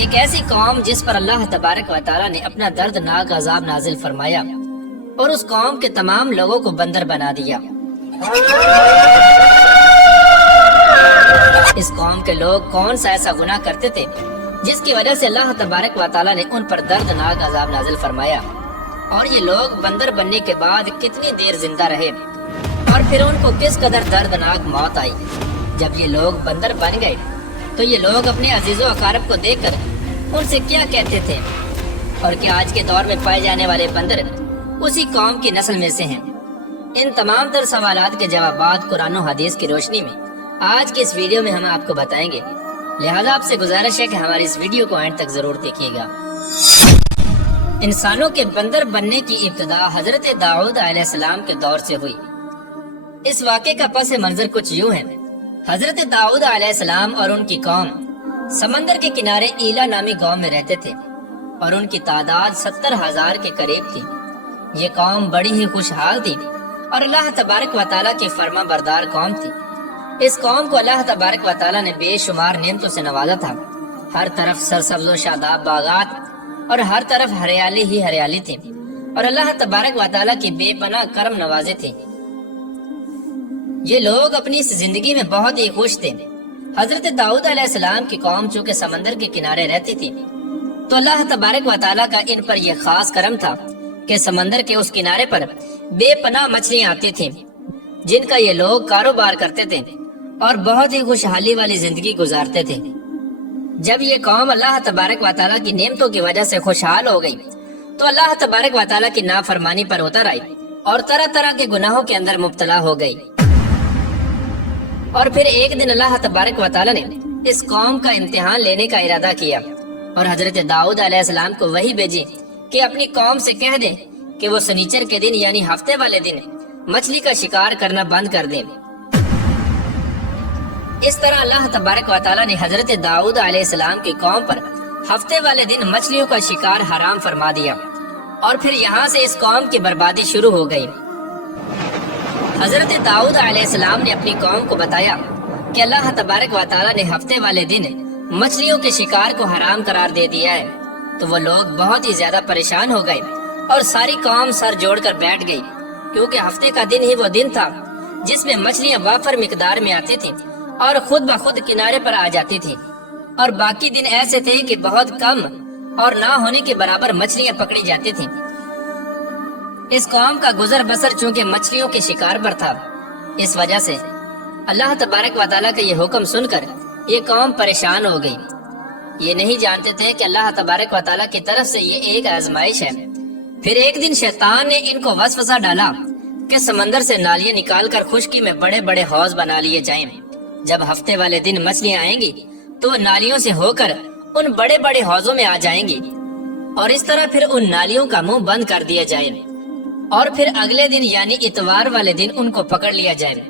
ایک ایسی قوم جس پر اللہ تبارک و تعالیٰ نے اپنا دردناک عذاب نازل فرمایا اور اس قوم کے تمام لوگوں کو بندر بنا دیا۔ اس قوم کے لوگ کون سا ایسا گناہ کرتے تھے جس کی وجہ سے اللہ تبارک و تعالیٰ نے ان پر دردناک عذاب نازل فرمایا، اور یہ لوگ بندر بننے کے بعد کتنی دیر زندہ رہے اور پھر ان کو کس قدر دردناک موت آئی۔ جب یہ لوگ بندر بن گئے تو یہ لوگ اپنے عزیز و اقارب کو دیکھ کر ان سے کیا کہتے تھے، اور کیا آج کے دور میں پائے جانے والے بندر اسی قوم کی نسل میں سے ہیں؟ ان تمام تر سوالات کے جوابات قرآن و حدیث کی روشنی میں آج کی اس ویڈیو میں ہم آپ کو بتائیں گے، لہذا آپ سے گزارش ہے کہ ہماری اس ویڈیو کو اینڈ تک ضرور دیکھیے گا۔ انسانوں کے بندر بننے کی ابتدا حضرت داؤد علیہ السلام کے دور سے ہوئی۔ اس واقعے کا پس منظر کچھ یوں ہے۔ حضرت داؤد علیہ السلام اور ان کی قوم سمندر کے کنارے ایلا نامی گاؤں میں رہتے تھے، اور ان کی تعداد 70,000 کے قریب تھی۔ یہ قوم بڑی ہی خوشحال تھی اور اللہ تبارک و تعالیٰ کی فرما بردار قوم تھی۔ اس قوم کو اللہ تبارک و تعالیٰ نے بے شمار نعمتوں سے نوازا تھا۔ ہر طرف سرسبز و شاداب باغات اور ہر طرف ہریالی ہی ہریالی تھی، اور اللہ تبارک و تعالیٰ کی بے پناہ کرم نوازے تھے۔ یہ لوگ اپنی اس زندگی میں بہت ہی خوش تھے۔ حضرت داؤد علیہ السلام کی قوم چونکہ سمندر کے کنارے رہتی تھی تو اللہ تبارک و تعالیٰ کا ان پر یہ خاص کرم تھا کہ سمندر کے اس کنارے پر بے پناہ مچھلیاں آتی تھیں، جن کا یہ لوگ کاروبار کرتے تھے اور بہت ہی خوشحالی والی زندگی گزارتے تھے۔ جب یہ قوم اللہ تبارک و تعالیٰ کی نعمتوں کی وجہ سے خوشحال ہو گئی تو اللہ تبارک و تعالیٰ کی نافرمانی پر اتر آئی اور طرح طرح کے گناہوں کے اندر مبتلا ہو گئی۔ اور پھر ایک دن اللہ تبارک و تعالیٰ نے اس قوم کا امتحان لینے کا ارادہ کیا اور حضرت داؤد علیہ السلام کو وحی بھیجی کہ اپنی قوم سے کہہ دیں کہ وہ سنیچر کے دن یعنی ہفتے والے دن مچھلی کا شکار کرنا بند کر دیں۔ اس طرح اللہ تبارک و تعالیٰ نے حضرت داؤد علیہ السلام کی قوم پر ہفتے والے دن مچھلیوں کا شکار حرام فرما دیا، اور پھر یہاں سے اس قوم کی بربادی شروع ہو گئی۔ حضرت داؤد علیہ السلام نے اپنی قوم کو بتایا کہ اللہ تبارک و تعالیٰ نے ہفتے والے دن مچھلیوں کے شکار کو حرام قرار دے دیا ہے، تو وہ لوگ بہت ہی زیادہ پریشان ہو گئے اور ساری قوم سر جوڑ کر بیٹھ گئی، کیونکہ ہفتے کا دن ہی وہ دن تھا جس میں مچھلیاں وافر مقدار میں آتی تھیں اور خود بخود کنارے پر آ جاتی تھی، اور باقی دن ایسے تھے کہ بہت کم اور نہ ہونے کے برابر مچھلیاں پکڑی جاتی تھیں۔ اس قوم کا گزر بسر چونکہ مچھلیوں کے شکار پر تھا، اس وجہ سے اللہ تبارک و تعالیٰ کا یہ حکم سن کر یہ قوم پریشان ہو گئی۔ یہ نہیں جانتے تھے کہ اللہ تبارک و تعالیٰ کی طرف سے یہ ایک آزمائش ہے۔ پھر ایک دن شیطان نے ان کو وسوسہ ڈالا کہ سمندر سے نالیاں نکال کر خشکی میں بڑے بڑے حوض بنا لیے جائیں۔ جب ہفتے والے دن مچھلیاں آئیں گی تو وہ نالیوں سے ہو کر ان بڑے بڑے حوضوں میں آ جائیں گی، اور اس طرح پھر ان نالیوں کا منہ بند کر دیا جائے، اور پھر اگلے دن یعنی اتوار والے دن ان کو پکڑ لیا جائے۔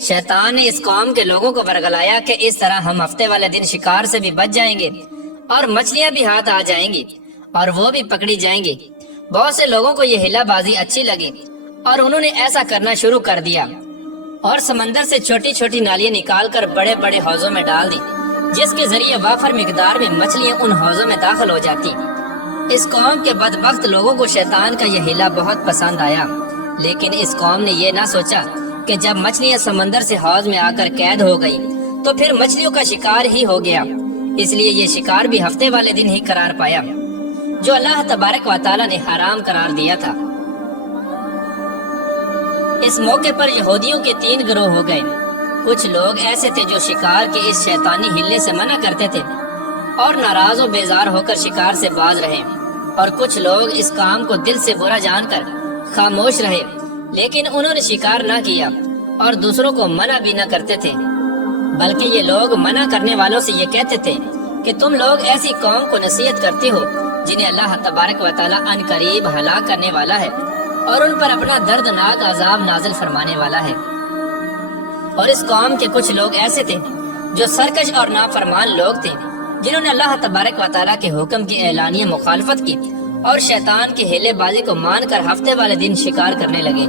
شیطان نے اس قوم کے لوگوں کو ورگلایا کہ اس طرح ہم ہفتے والے دن شکار سے بھی بچ جائیں گے اور مچھلیاں بھی ہاتھ آ جائیں گی اور وہ بھی پکڑی جائیں گی۔ بہت سے لوگوں کو یہ ہلا بازی اچھی لگی اور انہوں نے ایسا کرنا شروع کر دیا، اور سمندر سے چھوٹی چھوٹی نالیاں نکال کر بڑے بڑے حوضوں میں ڈال دی، جس کے ذریعے وافر مقدار میں مچھلیاں ان حوضوں میں داخل ہو جاتی۔ اس قوم کے بدبخت لوگوں کو شیطان کا یہ ہیلا بہت پسند آیا، لیکن اس قوم نے یہ نہ سوچا کہ جب مچھلیاں سمندر سے حوض میں آ کر قید ہو گئی تو پھر مچھلیوں کا شکار ہی ہو گیا، اس لیے یہ شکار بھی ہفتے والے دن ہی قرار پایا جو اللہ تبارک و تعالیٰ نے حرام قرار دیا تھا۔ اس موقع پر یہودیوں کے 3 گروہ ہو گئے۔ کچھ لوگ ایسے تھے جو شکار کے اس شیطانی ہلے سے منع کرتے تھے اور ناراض و بیزار ہو کر شکار سے باز رہے، اور کچھ لوگ اس کام کو دل سے برا جان کر خاموش رہے، لیکن انہوں نے شکار نہ کیا اور دوسروں کو منع بھی نہ کرتے تھے، بلکہ یہ لوگ منع کرنے والوں سے یہ کہتے تھے کہ تم لوگ ایسی قوم کو نصیحت کرتے ہو جنہیں اللہ تبارک و تعالیٰ ان قریب ہلاک کرنے والا ہے اور ان پر اپنا دردناک عذاب نازل فرمانے والا ہے۔ اور اس قوم کے کچھ لوگ ایسے تھے جو سرکش اور نافرمان لوگ تھے، جنہوں نے اللہ تبارک و تعالیٰ کے حکم کی اعلانیہ مخالفت کی اور شیطان کے ہیلے بازی کو مان کر ہفتے والے دن شکار کرنے لگے۔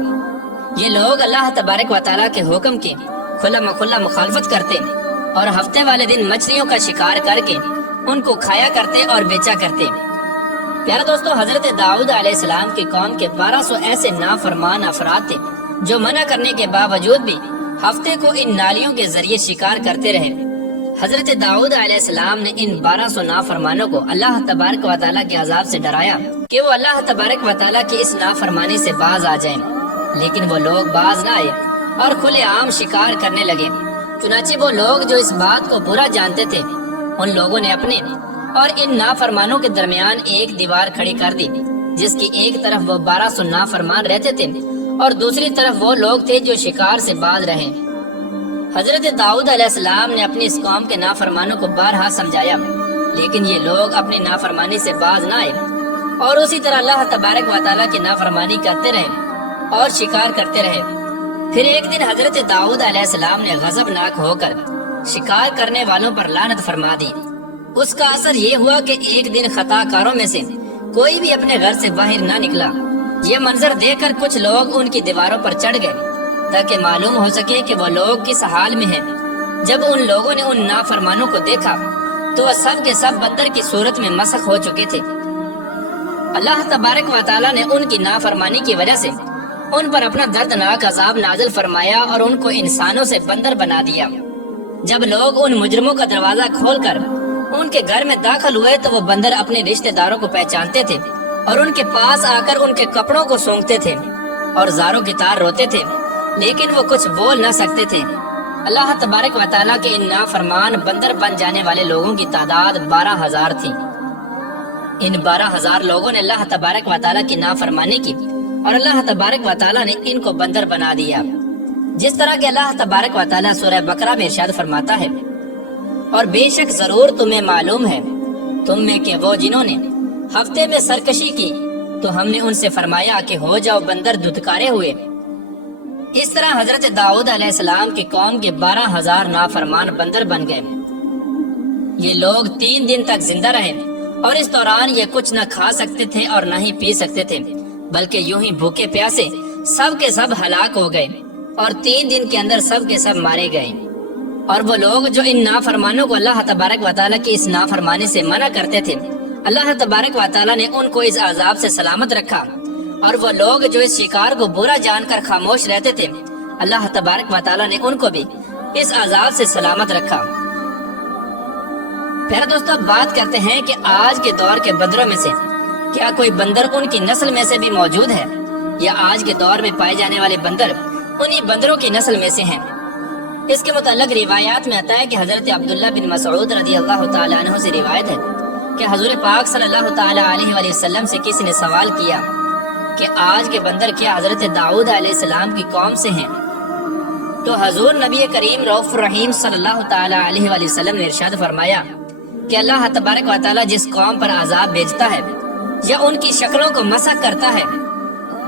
یہ لوگ اللہ تبارک و تعالیٰ کے حکم کی کھلا مخلہ مخالفت کرتے اور ہفتے والے دن مچھلیوں کا شکار کر کے ان کو کھایا کرتے اور بیچا کرتے۔ پیارے دوستو، حضرت داؤد علیہ السلام کی قوم کے 1200 ایسے نافرمان افراد تھے جو منع کرنے کے باوجود بھی ہفتے کو ان نالیوں کے ذریعے شکار کرتے رہے۔ حضرت داؤد علیہ السلام نے ان 1200 نافرمانوں کو اللہ تبارک و تعالیٰ کے عذاب سے ڈرایا کہ وہ اللہ تبارک و تعالیٰ کی اس نافرمانی سے باز آ جائیں، لیکن وہ لوگ باز نہ آئے اور کھلے عام شکار کرنے لگے۔ چنانچہ وہ لوگ جو اس بات کو برا جانتے تھے، ان لوگوں نے اپنے اور ان نافرمانوں کے درمیان ایک دیوار کھڑی کر دی، جس کی ایک طرف وہ 1200 نافرمان رہتے تھے اور دوسری طرف وہ لوگ تھے جو شکار سے باز رہے۔ حضرت داؤد علیہ السلام نے اپنی اس قوم کے نافرمانوں کو بارہا سمجھایا، لیکن یہ لوگ اپنی نافرمانی سے باز نہ آئے اور اسی طرح اللہ تبارک و تعالیٰ کی نافرمانی کرتے رہے اور شکار کرتے رہے۔ پھر ایک دن حضرت داؤد علیہ السلام نے غضبناک ہو کر شکار کرنے والوں پر لعنت فرما دی۔ اس کا اثر یہ ہوا کہ ایک دن خطا کاروں میں سے کوئی بھی اپنے گھر سے باہر نہ نکلا۔ یہ منظر دیکھ کر کچھ لوگ ان کی دیواروں پر چڑھ گئے تاکہ معلوم ہو سکے کہ وہ لوگ کس حال میں ہیں۔ جب ان لوگوں نے ان نافرمانوں کو دیکھا تو وہ سب کے سب بندر کی صورت میں مسخ ہو چکے تھے۔ اللہ تبارک و تعالیٰ نے ان کی نافرمانی کی وجہ سے ان پر اپنا دردناک عذاب نازل فرمایا اور ان کو انسانوں سے بندر بنا دیا۔ جب لوگ ان مجرموں کا دروازہ کھول کر ان کے گھر میں داخل ہوئے تو وہ بندر اپنے رشتہ داروں کو پہچانتے تھے اور ان کے پاس آ کر ان کے کپڑوں کو سونگتے تھے اور زاروں کی طرح روتے تھے، لیکن وہ کچھ بول نہ سکتے تھے۔ اللہ تبارک و تعالیٰ کے ان نافرمان بندر بن جانے والے لوگوں کی تعداد 12,000 تھی۔ ان 12,000 لوگوں نے اللہ تبارک و تعالیٰ کی نافرمانی کی اور اللہ تبارک و تعالیٰ نے ان کو بندر بنا دیا، جس طرح کہ اللہ تبارک و تعالیٰ سورہ بقرہ میں ارشاد فرماتا ہے، اور بے شک ضرور تمہیں معلوم ہے تم میں کہ وہ جنہوں نے ہفتے میں سرکشی کی تو ہم نے ان سے فرمایا کہ ہو جاؤ بندر دھتکارے ہوئے۔ اس طرح حضرت داؤد علیہ السلام کی قوم کے 12,000 نافرمان بندر بن گئے۔ یہ لوگ 3 دن تک زندہ رہے اور اس دوران یہ کچھ نہ کھا سکتے تھے اور نہ ہی پی سکتے تھے، بلکہ یوں ہی بھوکے پیاسے سب کے سب ہلاک ہو گئے اور 3 دن کے اندر سب کے سب مارے گئے۔ اور وہ لوگ جو ان نافرمانوں کو اللہ تبارک و تعالیٰ کی اس نافرمانی سے منع کرتے تھے، اللہ تبارک و تعالیٰ نے ان کو اس عذاب سے سلامت رکھا، اور وہ لوگ جو اس شکار کو برا جان کر خاموش رہتے تھے، اللہ تبارک و تعالیٰ نے ان کو بھی اس عذاب سے سلامت رکھا۔ پھر دوستو، بات کرتے ہیں کہ آج کے دور کے بندروں میں سے کیا کوئی بندر ان کی نسل میں سے بھی موجود ہے، یا آج کے دور میں پائے جانے والے بندر انہی بندروں کی نسل میں سے ہیں؟ اس کے متعلق روایات میں آتا ہے کہ حضرت عبداللہ بن مسعود رضی اللہ تعالیٰ عنہ سے روایت ہے کہ حضور پاک صلی اللہ تعالیٰ علیہ وآلہ وسلم سے کسی نے سوال کیا کہ آج کے بندر کیا حضرت داؤد علیہ السلام کی قوم سے ہیں؟ تو حضور نبی کریم رؤوف الرحیم صلی اللہ تعالیٰ علیہ وآلہ وسلم نے ارشاد فرمایا کہ اللہ تبارک و تعالیٰ جس قوم پر عذاب بھیجتا ہے یا ان کی شکلوں کو مسخ کرتا ہے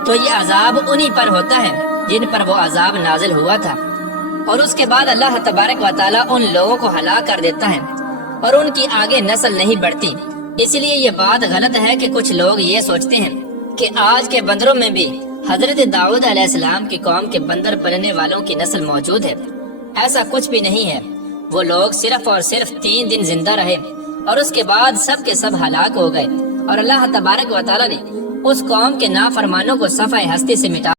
تو یہ عذاب انہی پر ہوتا ہے جن پر وہ عذاب نازل ہوا تھا، اور اس کے بعد اللہ تبارک و تعالیٰ ان لوگوں کو ہلاک کر دیتا ہے اور ان کی آگے نسل نہیں بڑھتی۔ اس لیے یہ بات غلط ہے کہ کچھ لوگ یہ سوچتے ہیں کہ آج کے بندروں میں بھی حضرت داؤد علیہ السلام کی قوم کے بندر بننے والوں کی نسل موجود ہے۔ ایسا کچھ بھی نہیں ہے۔ وہ لوگ صرف اور صرف 3 دن زندہ رہے اور اس کے بعد سب کے سب ہلاک ہو گئے، اور اللہ تبارک و تعالیٰ نے اس قوم کے نافرمانوں کو صفحہ ہستی سے مٹا